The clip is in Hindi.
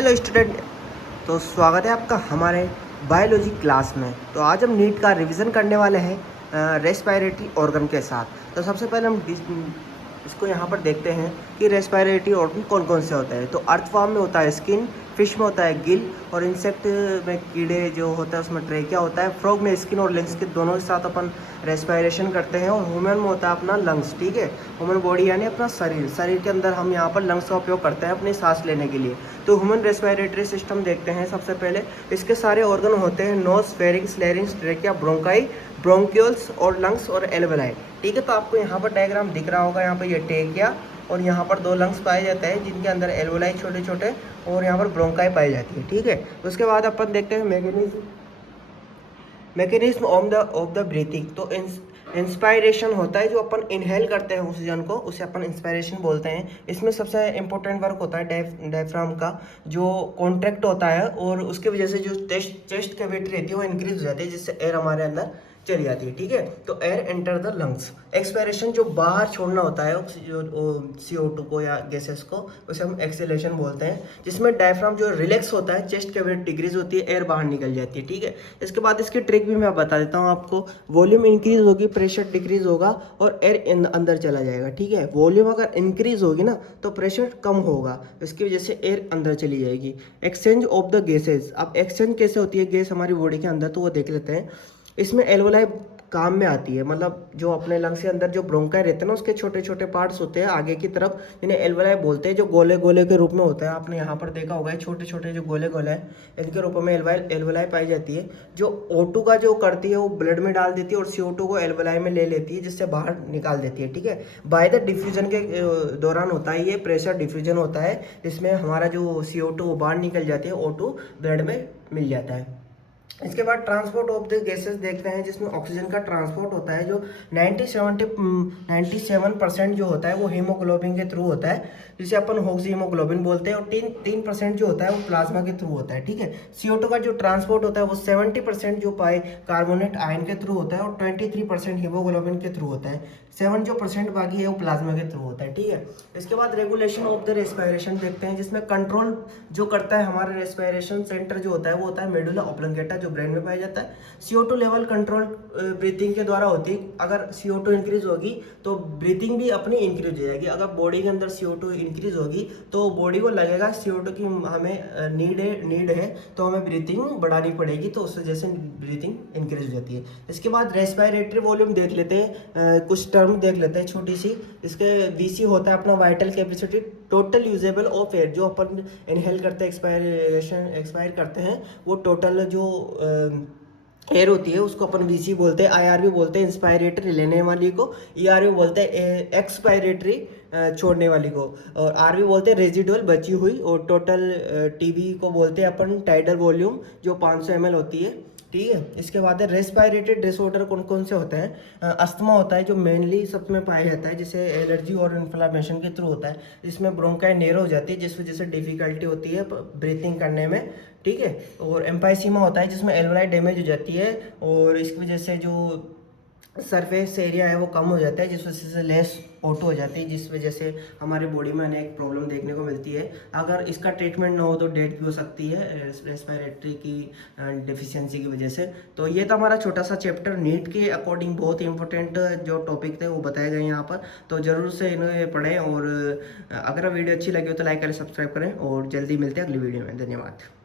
Hello student. तो स्वागत है आपका हमारे बायोलॉजी क्लास में। तो आज हम नीट का रिवीजन करने वाले हैं रेस्पिरेटरी ऑर्गन के साथ। तो सबसे पहले हम इसको यहाँ पर देखते हैं कि रेस्पिरेटरी ऑर्गन कौन कौन से होते हैं। तो अर्थवर्म में होता है स्किन, फिश में होता है गिल, और इंसेक्ट में कीड़े जो होता है उसमें ट्रेकिया होता है। फ्रॉग में स्किन और लिंग्स के दोनों के साथ अपन रेस्पिरेशन करते हैं। और ह्यूमन में होता है अपना लंग्स, ठीक है। ह्यूमन बॉडी यानी अपना शरीर के अंदर हम यहाँ पर लंग्स का उपयोग करते हैं अपनी सांस लेने के लिए। तो ह्यूमन रेस्पिरेटरी सिस्टम देखते हैं। सबसे पहले इसके सारे ऑर्गन होते हैं nose, pharynx, larynx, trachea, bronchi, bronchioles और लंग्स और एल्वेलाई, ठीक है। तो आपको यहाँ पर डायग्राम दिख रहा होगा। यहाँ पर ये ट्रेकिया और यहाँ पर दो लंग्स पाए जाते हैं जिनके अंदर एल्वेलाई छोटे छोटे और यहाँ पर ब्रोंकाई पाई जाती है, ठीक है। उसके बाद अपन देखते हैं मैकेनिज्म ऑफ द ब्रीथिंग। तो इंस्पायरेशन होता है, जो अपन इनहेल करते हैं ऑक्सीजन को, उसे अपन इंस्पायरेशन बोलते हैं। इसमें सबसे इंपॉर्टेंट वर्क होता है डायफ्राम का, जो कॉन्ट्रैक्ट होता है और उसकी वजह से जो चेस्ट कैविटी रहती है वो इंक्रीज हो जाती है, जिससे एयर हमारे अंदर चली जाती है, ठीक है। तो air enter the lungs. Expiration जो बाहर छोड़ना होता है CO2 को या गैसेस को, उसे हम एक्सेलेशन बोलते हैं, जिसमें डायफ्राम जो रिलैक्स होता है, चेस्ट कैविटी डिक्रीज होती है, एयर बाहर निकल जाती है, ठीक है। इसके बाद इसकी ट्रिक भी मैं बता देता हूँ आपको। वॉल्यूम इंक्रीज होगी, प्रेशर डिक्रीज होगा और एयर अंदर चला जाएगा, ठीक है। वॉल्यूम अगर इंक्रीज होगी ना तो प्रेशर कम होगा, इसकी वजह से एयर अंदर चली जाएगी। Exchange of the gases. अब एक्सचेंज कैसे होती है गैस हमारी बॉडी के अंदर, तो वो देख लेते हैं। इसमें एल्वेलाई काम में आती है, मतलब जो अपने लंग्स के अंदर जो ब्रोंकाई रहते हैं ना, उसके छोटे छोटे पार्ट्स होते हैं आगे की तरफ, जिन्हें एल्वेलाई बोलते हैं, जो गोले गोले के रूप में होता है। आपने यहाँ पर देखा होगा छोटे छोटे जो गोले गोले हैं, इनके रूप में एल्वेलाई पाई जाती है। जो O2 का जो करती है वो ब्लड में डाल देती है और CO2 को एल्वेलाई में ले लेती है, जिससे बाहर निकाल देती है, ठीक है। बाय द डिफ्यूजन के दौरान होता है ये प्रेशर डिफ्यूजन होता है, जिसमें हमारा जो CO2 बाहर निकल जाती है, O2 ब्लड में मिल जाता है। इसके बाद ट्रांसपोर्ट ऑफ द गैसेस देखते हैं, जिसमें ऑक्सीजन का ट्रांसपोर्ट होता है, जो 97% जो होता है वो हीमोग्लोबिन के थ्रू होता है, जिसे अपन हीमोग्लोबिन बोलते हैं। और 3% जो होता है वो प्लाज्मा के थ्रू होता है, ठीक है। CO2 का जो ट्रांसपोर्ट होता है वो 70% जो कार्बोनेट आयन के थ्रू होता है और 23% हीमोग्लोबिन के थ्रू होता है। 7% बाकी है वो प्लाज्मा के थ्रू होता है, ठीक है। इसके बाद रेगुलेशन ऑफ द रेस्पिरेशन देखते हैं, जिसमें कंट्रोल जो करता है हमारा रेस्पिरेशन सेंटर जो होता है वो होता है मेडुला ऑब्लोंगेटा, जो ब्रेन में पाया जाता है। CO2 लेवल कंट्रोल ब्रीथिंग के द्वारा होती है। अगर CO2 इंक्रीज होगी तो ब्रीथिंग भी अपनी इंक्रीज हो जाएगी। अगर बॉडी के अंदर CO2 इंक्रीज होगी तो बॉडी को लगेगा CO2 की हमें नीड है, तो हमें ब्रीथिंग बढ़ानी पड़ेगी, तो उस वजह से ब्रीथिंग इंक्रीज हो जाती है। इसके बाद रेस्पिरेटरी वॉल्यूम देख लेते हैं, कुछ टर्म देख लेते हैं छोटी सी। इसके VC होता है अपना vital capacity, total usable of air, जो अपन इनहेल करते हैं एक्सपायर करते हैं, वो टोटल जो एयर होती है उसको अपन VC बोलते हैं। IR भी बोलते हैं इंस्पायरेटरी लेने वाली को, ER भी बोलते हैं एक्सपायरेटरी छोड़ने वाली को, और R भी बोलते हैं रेजिडुअल बची हुई, और टोटल TB को बोलते हैं अपन टाइडल वॉल्यूम, जो 500 ml होती है, ठीक है। इसके बाद है रेस्पिरेटरी डिसऑर्डर कौन कौन से होते हैं। अस्थमा होता है, जो मेनली सब में पाया जाता है, जिसे एलर्जी और इन्फ्लामेशन के थ्रू होता है, जिसमें ब्रोंकाई नेरो हो जाती है, जिस वजह से डिफिकल्टी होती है ब्रीथिंग करने में, ठीक है। और एम्पाइसीमा होता है, जिसमें एल्वेलाई डैमेज हो जाती है और इसकी वजह से जो सरफेस एरिया है वो कम हो जाता है, जिस वजह से लेस O2 हो जाती है, जिस वजह से हमारे बॉडी में अनेक प्रॉब्लम देखने को मिलती है। अगर इसका ट्रीटमेंट ना हो तो डेथ भी हो सकती है रेस्पिरेटरी की डिफिशियंसी की वजह से। तो ये था हमारा छोटा सा चैप्टर, नीट के अकॉर्डिंग बहुत ही इंपॉर्टेंट जो टॉपिक थे वो बताए गए यहाँ पर, तो ज़रूर से इन्हें पढ़ें। और अगर वीडियो अच्छी लगी हो तो लाइक करें, सब्सक्राइब करें, और जल्दी मिलते हैं अगली वीडियो में। धन्यवाद।